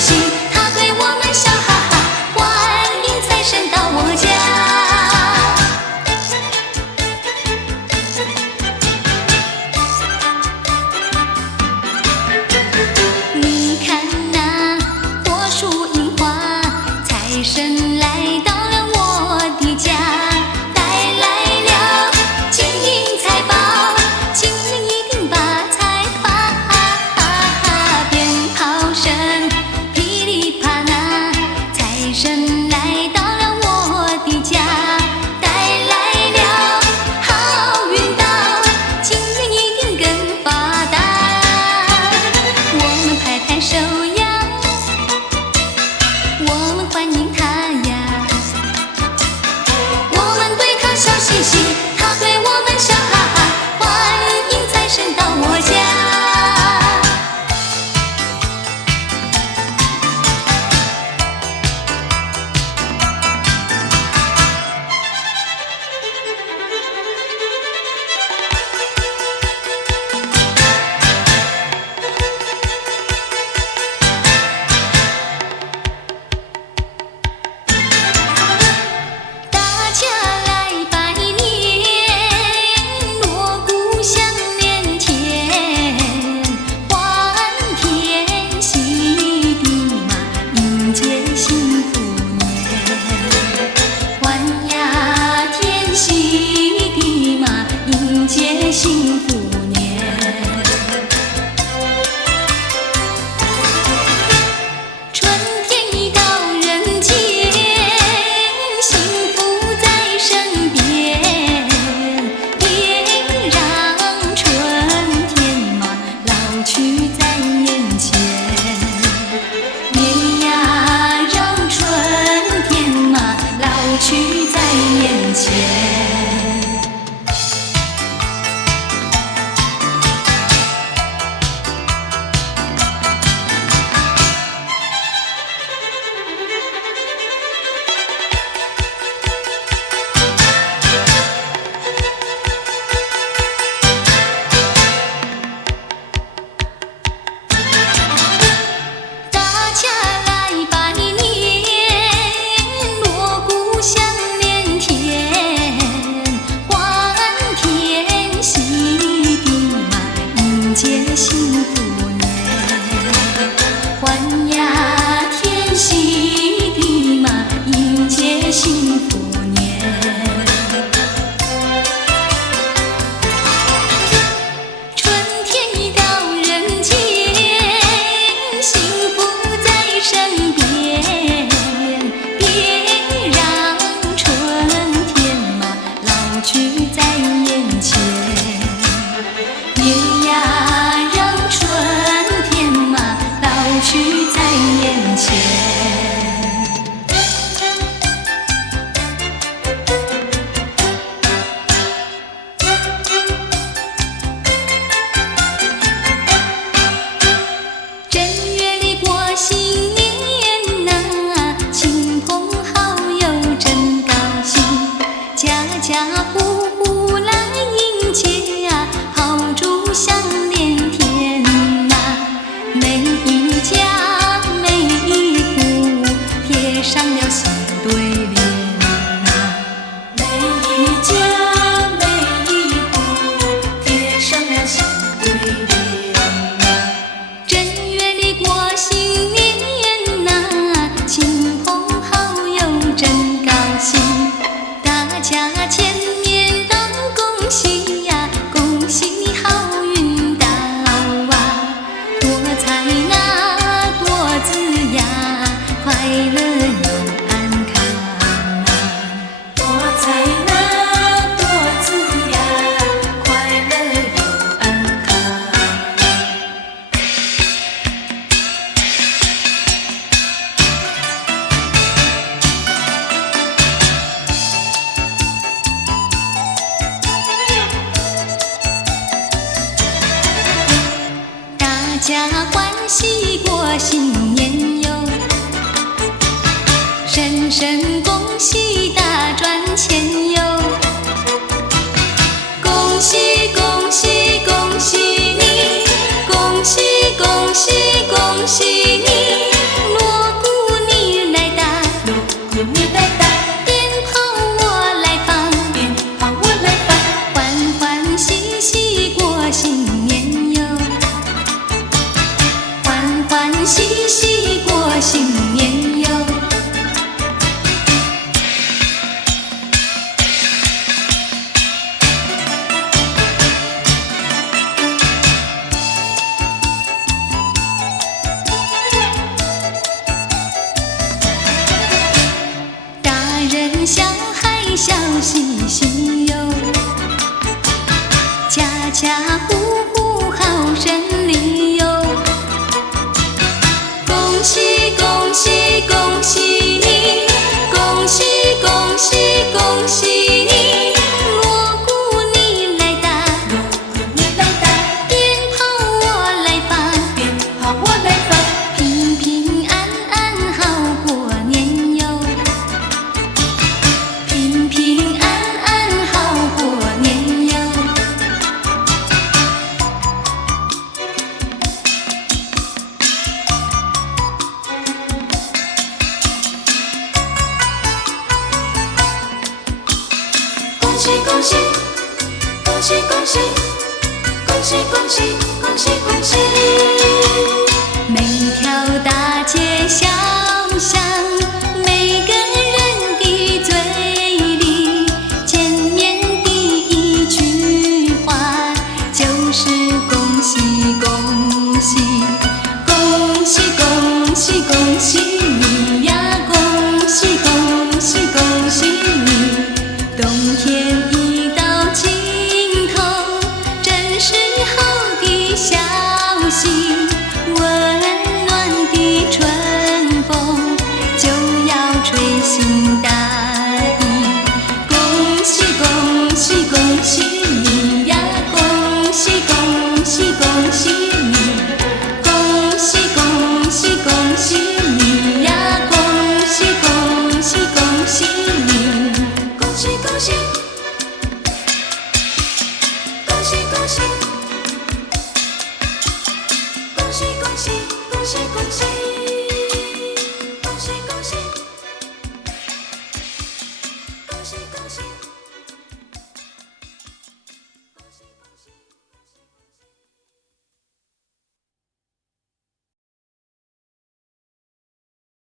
嘻，他对我们笑哈哈，欢迎财神到我家。你看那果树樱花，财神来到了我的家，带来了金银财宝，今年一定把财发。鞭炮声噼里啪啦，财神来到了我的家，带来了好运到，今年一定更发达。我们拍拍手呀，我们欢迎他呀，我们对他笑嘻嘻，他对我们笑哈哈，欢迎财神到我家。大家来拜年，锣鼓响连天，欢天喜地嘛，迎接幸福年。欢呀天喜地嘛，迎接幸福年。春天已到人间，幸福在身边，别让春天嘛老去在眼前，别呀让春天嘛老去在眼前。大家来拜年，锣鼓响连天，欢天喜地嘛，迎接幸福年。欢呀天喜地嘛，迎接幸福年。春天已到人间，幸福在身边，别让春天嘛老去在眼前，别呀让春天嘛老去在眼前。正月里过新年呐，亲朋好友真高兴，家家户户来迎接呀，炮竹响连天呐，每一家每一户贴上了新对联呐，每一家每一户贴上了新对联呐。正月里过新年呐，亲朋好友真高兴，大家见面都恭喜呀，恭喜你好运到啊，多财那多子呀，快乐又安康啊，多财那多子呀，快乐又安康。大家欢喜过新年哟，声声恭喜大赚钱哟，恭喜恭喜恭喜你，恭喜恭喜恭喜你，恭喜恭喜，恭喜恭喜，恭喜恭喜！